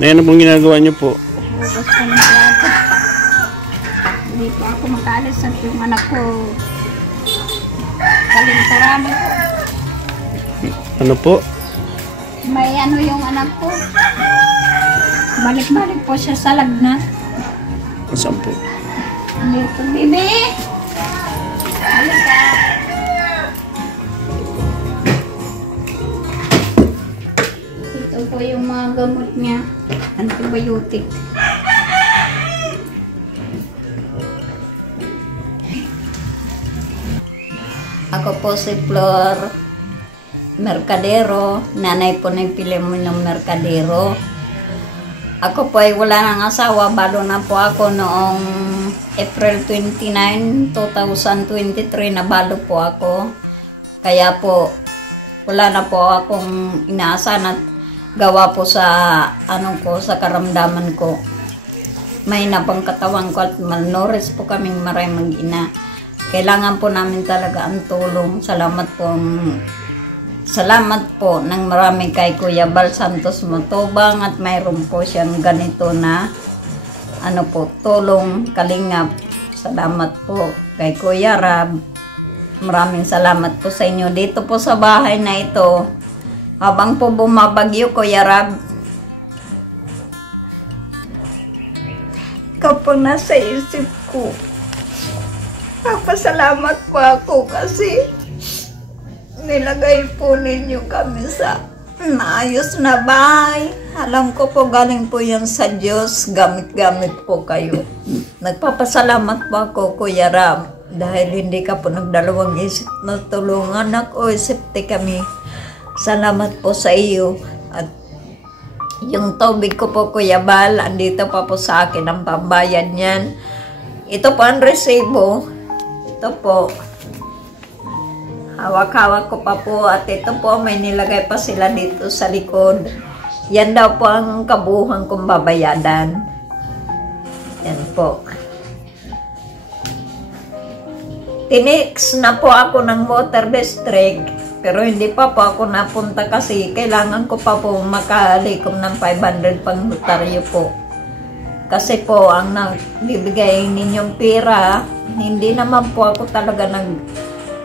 Ano pong ginagawa niyo po? Hugas ko ng plato. Hindi po ako makaalis at yung anak ko kalintarami po. Ano po? May ano yung anak ko. Balik-balik po siya sa lagnat. Saan po? Dito, bibi! Halika! Ito po yung mga gamot niya. Antibiotic. Ako po si Flor Mercadero. Nanay po ng Pilemonong Mercadero. Ako po ay wala nang asawa. Balo na po ako noong April 29, 2023. Nabalo po ako. Kaya po wala na po akong inaasahan at gawa po sa sa karamdaman ko. May napang katawan ko at malnourished po kaming maraming mag-ina. Kailangan po namin talaga ang tulong. Salamat po ng marami kay Kuya Bal Santos Matubang at mayroon po siyang ganito na tulong kalingap. Salamat po kay Kuya Rab. Maraming salamat po sa inyo dito po sa bahay na ito. Habang po bumabagyo, Kuya Rab, ikaw po nasa isip ko. Papasalamat po ako kasi nilagay po ninyo kami sa maayos na bahay. Alam ko po galing po yan sa Diyos. Gamit-gamit po kayo. Nagpapasalamat po ako, Kuya Ram, dahil hindi ka po nagdalawang isip na tulungan ako. Isipte kami. Salamat po sa iyo. At yung tubig ko po, Kuya Bal, andito pa po sa akin ang pambayad niyan. Ito po ang resibo. Ito po. Hawak-hawak ko pa po at ito po may nilagay pa sila dito sa likod. Yan daw po ang kabuuan kong babayadan. Yan po. Tinix na po ako ng water district pero hindi pa po ako napunta kasi kailangan ko pa po makalikom ng 500 pang notaryo po. Kasi po ang nagbibigay ninyong pera, hindi naman po ako talaga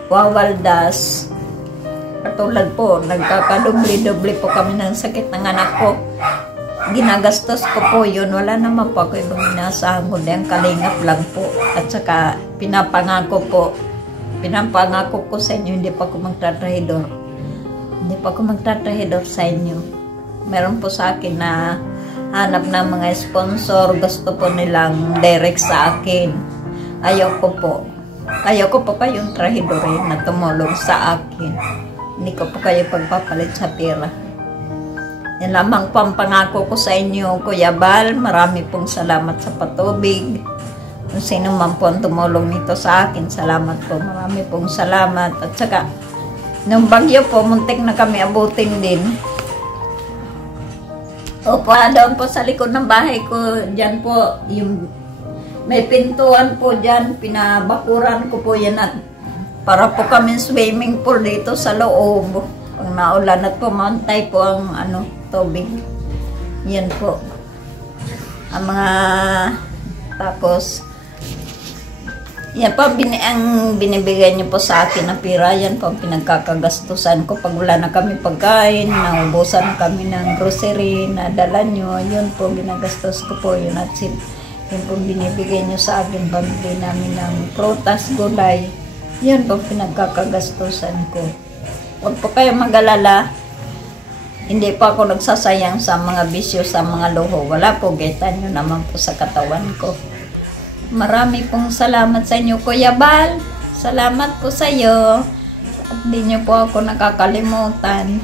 wawaldas. Katulad po, nagkakadubli-dubli po kami ng sakit ng anak ko. Ginagastos ko po yun. Wala naman po ako ibang inasahan ko. Ang kalingap lang po. At saka pinapangako ko sa inyo, hindi pa ako magtatrahidor. Hindi pa ako magtatrahidor sa inyo. Meron po sa akin na hanap ng mga sponsor. Gusto po nilang direct sa akin. Ayaw ko po kayong trahidorin na tumulong sa akin. Hindi ko po kayo pagpapalit sa pera. Yan lamang po ang pangako ko sa inyo, Kuya Bal. Marami pong salamat sa patubig. Kung sino man po ang tumulong nito sa akin, salamat po. Marami pong salamat. At saka, nung bagyo po, muntik na kami abutin din. Opo, doon po sa likod ng bahay ko, dyan po, may pintuan po dyan, pinabakuran ko po yan at para po kami swimming pool dito sa loob. Pag naulan at pumantay po ang tubig. Yan po. Ang mga tapos yan po ang binibigay niyo po sa akin na pira. Yan po ang pinagkakagastusan ko pag wala na kami pagkain, naubusan na kami ng grocery na dala nyo. Yun po ginagastos ko po yun at yun po binibigay nyo sa akin, pamili namin ng prutas, gulay. Yan po pinagkakagastusan ko. Huwag po kayo mag-alala. Hindi po ako nagsasayang sa mga bisyo, sa mga luho. Wala po, kita nyo naman po sa katawan ko. Marami pong salamat sa inyo, Kuya Bal. Salamat po sa iyo. At di nyo po ako nakakalimutan.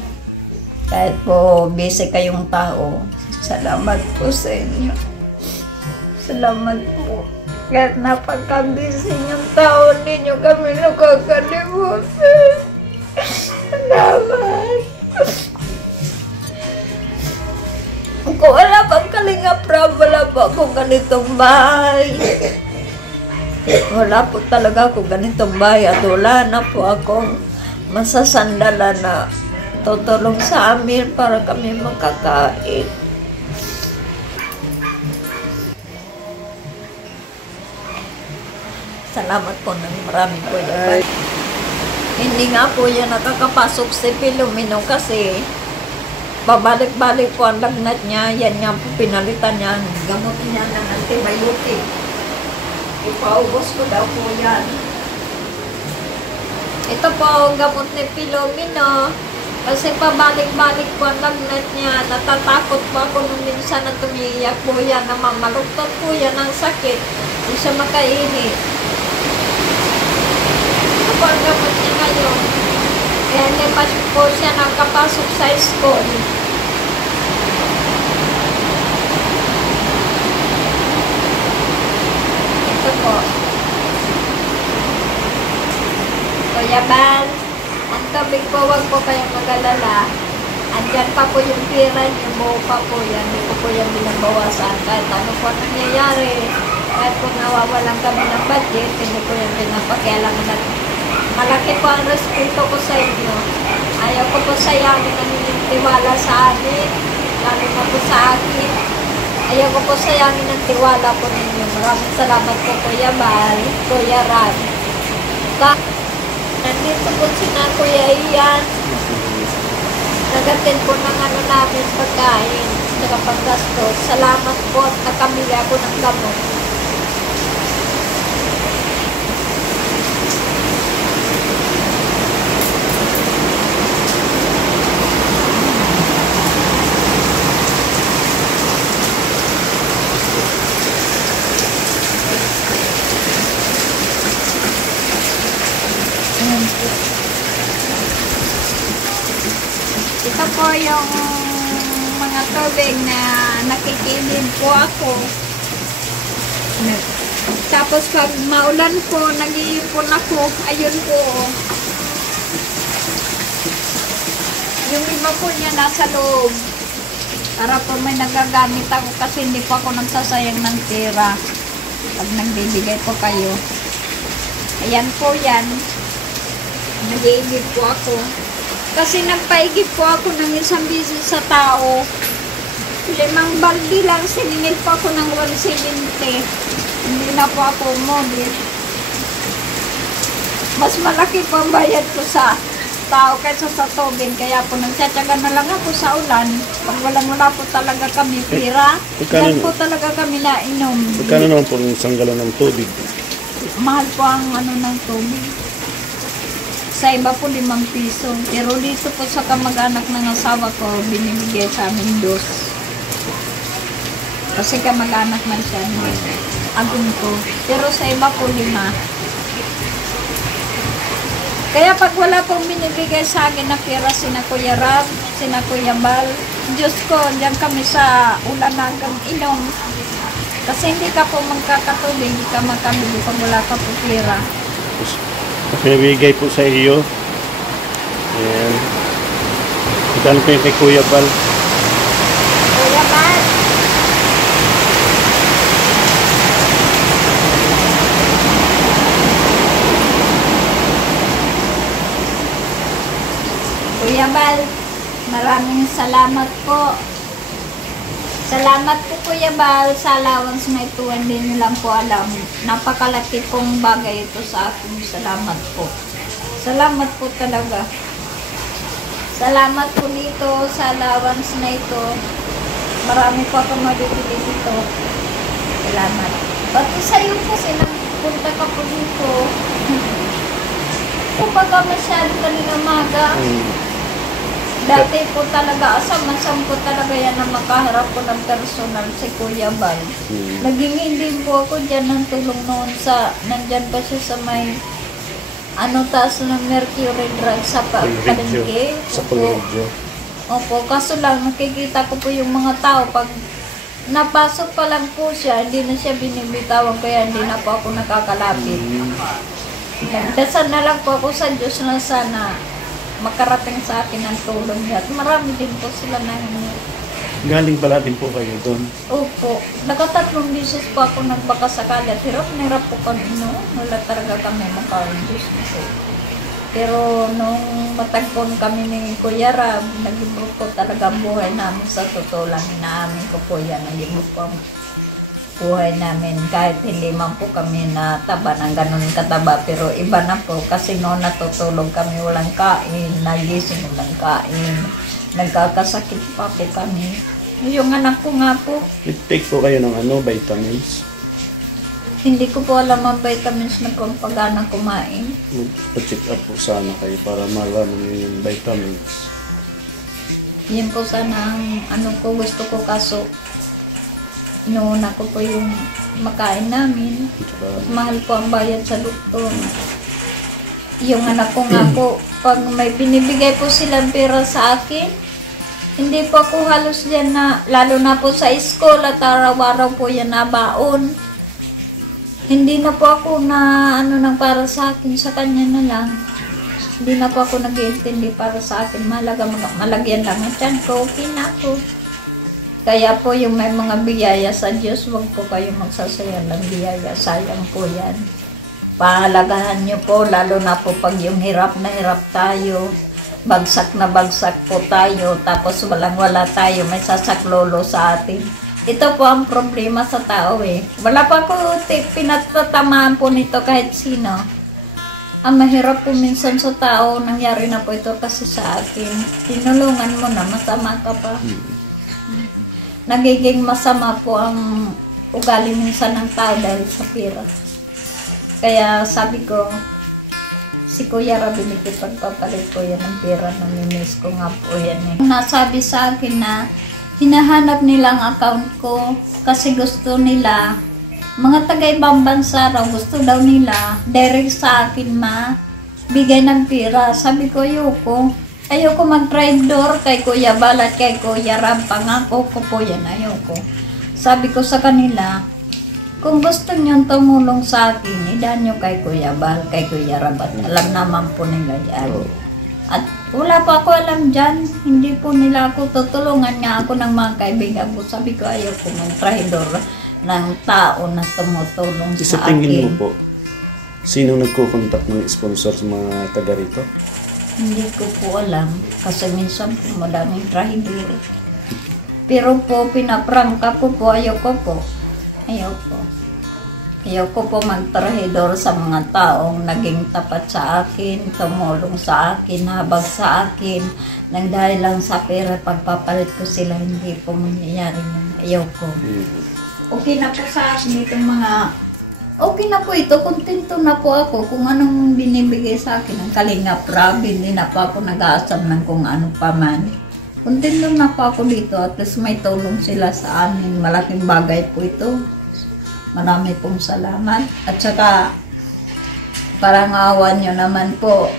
Kahit po busy kayong tao. Salamat po sa inyo. Salamat po. Kahit napaka-busy yung tao, hindi nyo kami nakakalimutan. Salamat. Kung wala pang Kalingap Rab, wala pa akong ganitong bahay. Wala po talaga akong ganitong bahay at wala na po akong masasandala na tutulong sa amin para kami makakain. Salamat po ng marami po yan. Hindi nga po yan nakakapasok si Filomeno kasi pabalik-balik po ang lagnat niya. Yan nga po pinalitan niya. Gamot niya ng antibiotic. Ipaubos ko daw po yan. Ito po ang gamot ni Filomeno. Kasi pabalik-balik po ang lagnat niya. Natatakot po ako nung minsan na tumiyak po yan. Namamaluktot po yan ng sakit. Hindi siya makainit. Ito po ang gamot niya ngayon. Kaya hindi pa po siya nakapasok sa school. Ito po. Kuya Bal, ang tubig po, wag po kayong mag-alala. Andyan pa po yung pira niyo, buo pa po yan. Hindi po po yan binabawasan. Kahit ano po nangyayari, kahit po nawawalan kami ng budget, hindi po yan pinapakialaman natin. Malaki po ang respeto ko sa inyo. Ayaw ko po sayangin ang inyong tiwala sa amin, lalo na po sa akin. Ayaw ko po sayangin ang tiwala po ninyo. Maraming salamat po, Kuya Bal, Kuya Ran. Nandito po si na Kuya Ian. Nagatin po ng ano namin pagkain, saka paggastos. Salamat po at nakamili ako ng gamot. Ito po yung mga tubig na nakikilin po ako. Tapos pag maulan po, nag-iipon ako. Ayun po. Yung iba po niya nasa loob. Para po may nagagamit ako kasi hindi po ako nagsasayang ng pera. Pag nagbibigay po kayo. Ayan po yan. Nag-iigib po ako. Kasi nagpaigib po ako ng isang bisis sa tao. 5 balde lang, siningil po ako ng 170. Hindi na po ako umobit. Mas malaki po ang bayad ko sa tao kaysa sa tubig. Kaya po nagtsatsaga na lang ako sa ulan. Pag wala po talaga kami pira, yan po talaga kami nainom. Magkano naman po yung isang galon ng tubig? Mahal po ang ano ng tubig. Sa iba po 5 piso. Pero dito po sa kamag-anak ng asawa ko, binibigay sa amin 2. Kasi kamag-anak man siya ni Agong ko. Pero sa iba po 5. Kaya pag wala pong binibigay sa akin na pera sina Kuya Rab, sina Kuya Bal, Diyos ko, diyan kami sa ulan hanggang inom. Kasi hindi ka po magkakatubig, hindi ka makamili pag wala ka po pera. Pinabigay po sa iyo. Ayan. Magkano po yung kay Kuya Bal? Kuya Bal. Kuya Bal, maraming salamat po. Salamat po Kuya Bal sa allowance na ito. Hindi nyo lang po alam. Napakalaki pong bagay ito sa akin. Salamat po. Salamat po talaga. Salamat po dito sa allowance na ito. Marami po akong mabibili dito. Salamat. Pati sa'yo po punta ka po dito. Kumbaga masyado kanina umaga. Dati po talaga, asam-asam po talaga yan na makaharap ko ng personal si Kuya Bal. Nagingin din po ako dyan ng tulong noon sa, nandyan pa siya sa may, taas ng mercury drug sa palengke. Sa palengke. Opo, kaso lang, nakikita ko po yung mga tao, pag napasok pa lang po siya, hindi na siya binibitawan, kaya hindi na po ako nakakalapit. Dasal na lang po ako sa Diyos na sana makarating sa akin ang tulong niya. At marami din po sila na hindi. Galing pala din po kayo doon? Opo. Nakatatlong beses po ako nagbakasakali. At hirap na hirap po kami, no? Wala talaga kami makaundus po. Pero nung matagpon kami ni Kuya Rab, nag-improve po talaga ang buhay namin sa totoo lang. Inaamin ko po yan. Nag-improve po ang buhay namin. Kahit hindi man po kami nataba ng ganun kataba, pero iba na po kasi noon natutulog kami walang kain, nagising walang kain, nagkakasakit pa po kami. Yung anak ko nga po, Take po kayo ng vitamins. hindi ko po alam ang vitamins na pagpagana kumain. Pa-check up po sana kayo para malaman niyo yung vitamins. Yan po sana ang ko gusto ko, kaso inuuna ko po yung makain namin. Tsaka, Mahal po ang bayad sa doktor. Yung anak ko nga po, pag may binibigay po silang pera sa akin, hindi po ako halos yan na, lalo na po sa school at araw-araw po yan na baon. Hindi na po ako na nang para sa akin, sa kanya na lang. Hindi na po ako nag-iintindi para sa akin. Malaga malagyan lang ang tiyan ko, okay na ako. Kaya po yung may mga biyaya sa Diyos, huwag po kayong magsasayang ng biyaya. Sayang po yan. Pahalagahan nyo po, lalo na po pag yung hirap na hirap tayo. Bagsak na bagsak po tayo, tapos walang-wala tayo, may sasaklolo sa atin. Ito po ang problema sa tao eh. Wala pa ko pinatatamaan po nito kahit sino. Ang mahirap po minsan sa tao, nangyari na po ito kasi sa akin. Tinulungan mo na, masama ka pa. Nagiging masama po ang ugali minsan ng tao dahil sa pera. Kaya sabi ko, si Kuya Rabi, pagpapalit ko yan ng pera, namimiss ko nga po yan eh. Nasabi sa akin na hinahanap nilang account ko kasi gusto nila, mga taga-ibang bansa raw, gusto daw nila, direct sa akin bigay ng pera. Sabi ko, ayoko mag-trade-door kay Kuya Bal at kay Kuya Ram. Pangako ko po yan, ayoko. Sabi ko sa kanila, kung gusto nyo tumulong sa akin, idaan nyo kay Kuya Bal, kay Kuya Ram. At alam naman po nila yan. At wala pa ako alam dyan. Hindi po nila ako tutulungan nga ako ng mga kaibigan ko. Sabi ko, ayoko mag-trade-door ng tao na tumutulong sa sa tingin akin. mo po, sino nagko-contact ng sponsor sa mga taga rito? Hindi ko po alam kasi minsan po madaming trahedor. Pero po pinaprangka ko po, ayoko po. Ayoko po magtrahedor sa mga taong naging tapat sa akin, tumulong sa akin, habag sa akin, nang dahil lang sa pera pagpapalit ko sila, hindi po mangyayari yun. Ayoko. Okay na po sa akin itong mga okay na po ito, kontento na po ako kung anong binibigay sa akin ng Kalingap Rab. Hindi na po ako nag-aasam ng kung ano pa man. Kontento na po ako dito, at least may tulong sila sa amin. Malaking bagay po ito. Marami pong salamat. At saka, parang awan nyo naman po,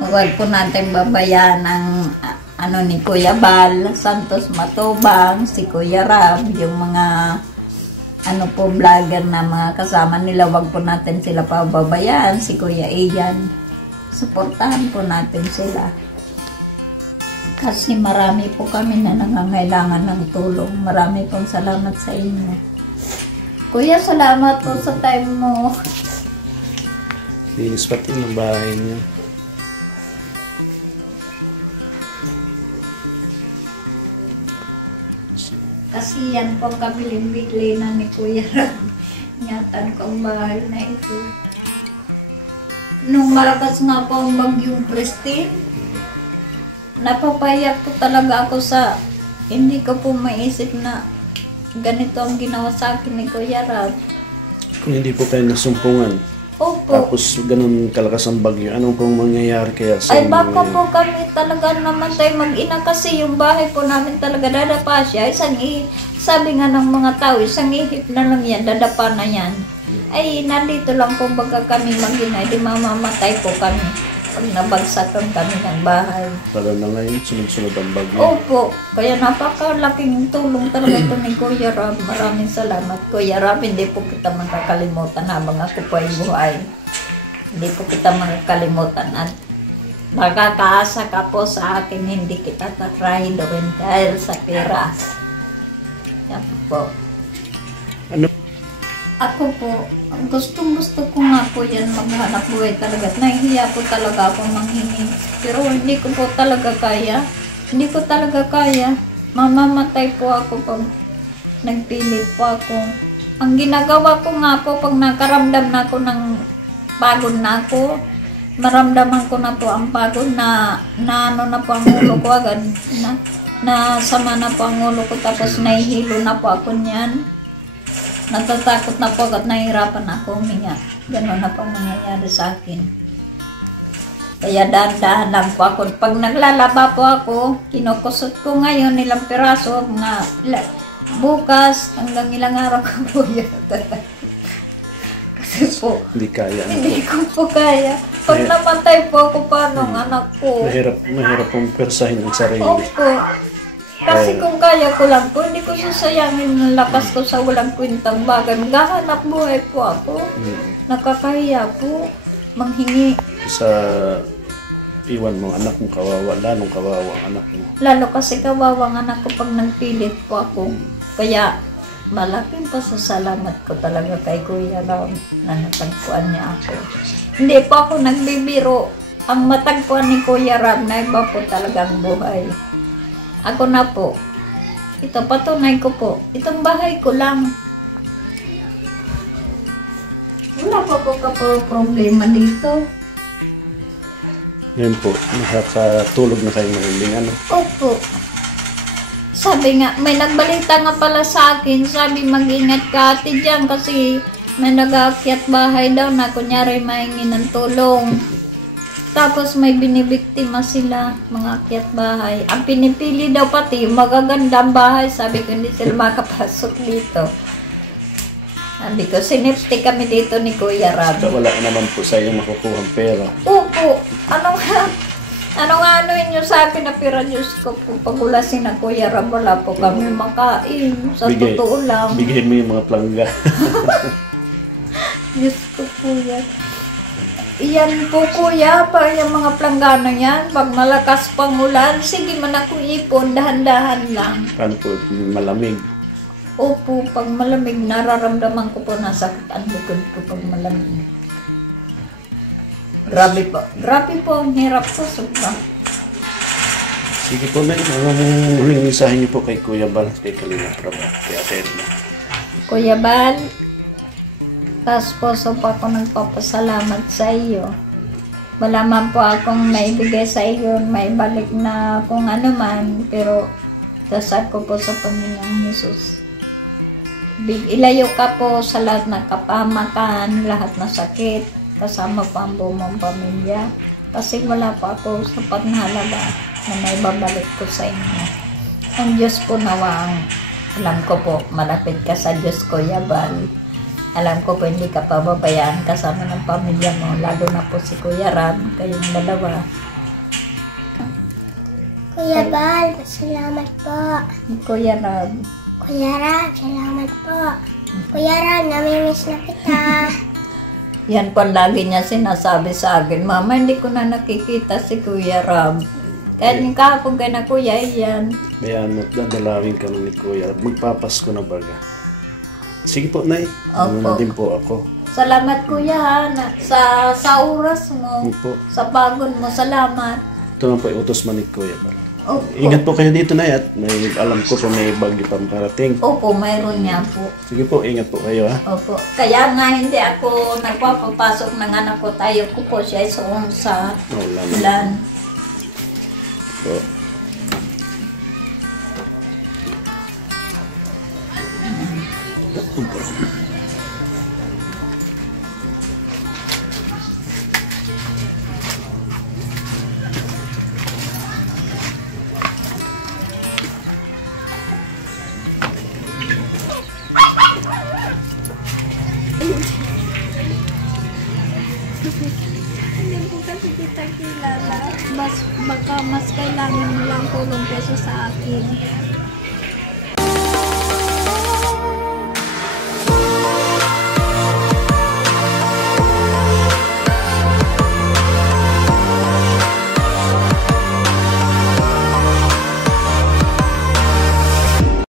huwag po natin babayaan ng ni Kuya Bal, Santos Matubang, si Kuya Rab, yung mga vlogger na mga kasama nila, wag po natin sila pababayaan, si Kuya Ian. Suportahan po natin sila. Kasi marami po kami na nangangailangan ng tulong. Marami pong salamat sa inyo. Kuya, salamat po sa time mo. Linis pati ng bahay niya. Kasi yan po kabiling-bigli na ni Kuya Rab. Ingatan ko ang bahay na ito. Nung malakas nga po ang bagyong Christine, napapayak po talaga ako sa hindi ko po maisip na ganito ang ginawa sa akin ni Kuya Rab. Kung hindi po kayo nasumpungan, Opo. tapos ganun kalakas ang bagyo, anong pong mangyayari kaya sa Ay inyo baka ngayon? po kami talaga naman tayo mag-ina kasi yung bahay po namin talaga dadapa siya. Sabi nga ng mga tao, isang ihip na lang yan, dadapa na yan. Ay nandito lang po baga kami mag-ina, di mamamatay po kami pag nabagsakan kami ng bahay. Lalo na ngayon, sunod-sunod ang bagyo. Opo, kaya napakalaking tulong talaga ito ni Kuya Rab. Maraming salamat Kuya Rab, hindi po kita makakalimutan habang ako po ay buhay. Hindi po kita makakalimutan at makakaasa ka po sa akin, hindi kita tatrahidorin dahil sa pera. Yan po. Ano? Ako po, gustong-gusto ko nga po yan maghanap buhay talaga. Nahihiya po talaga akong manghingi. Pero hindi ko po talaga kaya. Hindi ko talaga kaya. Mamamatay po ako pag nagpilit po ako. Ang ginagawa ko nga po, pag nakaramdam na ako ng pagod na ako, maramdaman ko na po ang pagod na ano na po ang ulo ko agad, na sama na po ang ulo ko, tapos nahihilo na po ako niyan. Natatakot na po agad, nahihirapan ako huminga. Ganon na po ang nangyayari sa akin. Kaya dahan-dahan lang po ako. Pag naglalaba po ako, kinukusot ko ngayon ilang piraso, bukas hanggang ilang araw ko po yun. Kasi po, hindi ko po kaya. Pag namatay po ako, paano ang anak ko? Mahirap pong persahin ang sarili. Opo. Kasi kung kaya ko lang po, hindi ko sasayangin ang lakas ko sa walang kwentang bagay. Maghahanap buhay po ako. Nakakahiya po. Manghingi. Sa iwan mo anak mo, kawawa, lalong kawawa ang anak mo. Lalo kasi kawawa ang anak ko pag nagpilit po ako. Kaya malaking pasasalamat ko talaga kay Kuya Ram na natagpuan niya ako. Hindi po ako nagbibiro. Ang matagpuan ni Kuya Ram na iba po talagang buhay. Ako na po. Ito, patunay ko po. Itong bahay ko lang. Wala po po problema dito. Ngayon po, nakakatulog na kayo ng ano? Opo. Sabi nga, may nagbalita nga pala sa akin, sabi mag-ingat ka ate dyan kasi may nag-aakyat bahay daw na kunyari mahingi ng tulong. Tapos may binibiktima sila, mga akyat bahay. Ang pinipili daw pati, magagandang bahay, sabi ko hindi sila makapasok dito. Sabi ko, sinipti kami dito ni Kuya Ram. Wala naman po sa iyo makukuhang pera. Opo, ano nga nyo sa akin na pira, Diyos ko po, pagulasin na Kuya Ram, wala po kami makain, sa totoo lang. Bigay mo yung mga plangga. Diyos ko po yan. Iyan po Kuya, pa yung mga planggana yan, pag malakas pang ulan, sige man ako ipon, dahan-dahan lang. Paano po, malamig? Opo, pag malamig, nararamdaman ko po nasakit ang likod ko pag malamig. Grabe po ang hirap ko, sobra. Sige po, Nay. Anong huling mensahe niyo po kay Kuya Bal, kay Kalinga Prab, kay Ate Edna? Kuya Bal, taas puso po ako nagpapasalamat sa iyo. Wala man po akong maibigay sa iyo, maibalik na kung ano man, pero dasal ko po sa Panginoong Hesus. Ilayo ka po sa lahat ng kapahamakan, lahat ng sakit, kasama pa ang buong pamilya. Kasi wala pa ako sapat na halaga na may babalik ko sa inyo. Ang Diyos po nawang, alam ko po, malapit ka sa Diyos, Kuya Bal. Alam ko po, hindi ka pababayaan kasama ng pamilya mo, lalo na po si Kuya Ram, kayong dalawa. Kuya Bal, salamat po. Kuya Ram. Kuya Ram, salamat po. Kuya Ram, namimiss na kita. Yan po lagi niya sinasabi sa akin, Mama, hindi ko na nakikita si Kuya Ram. Kahit yung kahapon kay na Kuya, yan. Bayan mo, dadalawin ka ni Kuya. Magpapasko na baga. Sige po, Nay. Ano na din po ako. Salamat Kuya ha, sa oras mo, sa pagod mo, salamat. Ito na po, utos man ni Kuya. Opo. Ingat po kayo dito, Nay, at alam ko po may bagyo pang parating. Opo, mayroon niya po. Sige po, ingat po kayo ha. Opo. Kaya nga hindi ako nagpapapasok ng anak ko, tayo ko po siya isuong sa ulan. Po. Hindi po kasi kita kilala. Baka mas kailangan mo lang tulong peso sa akin.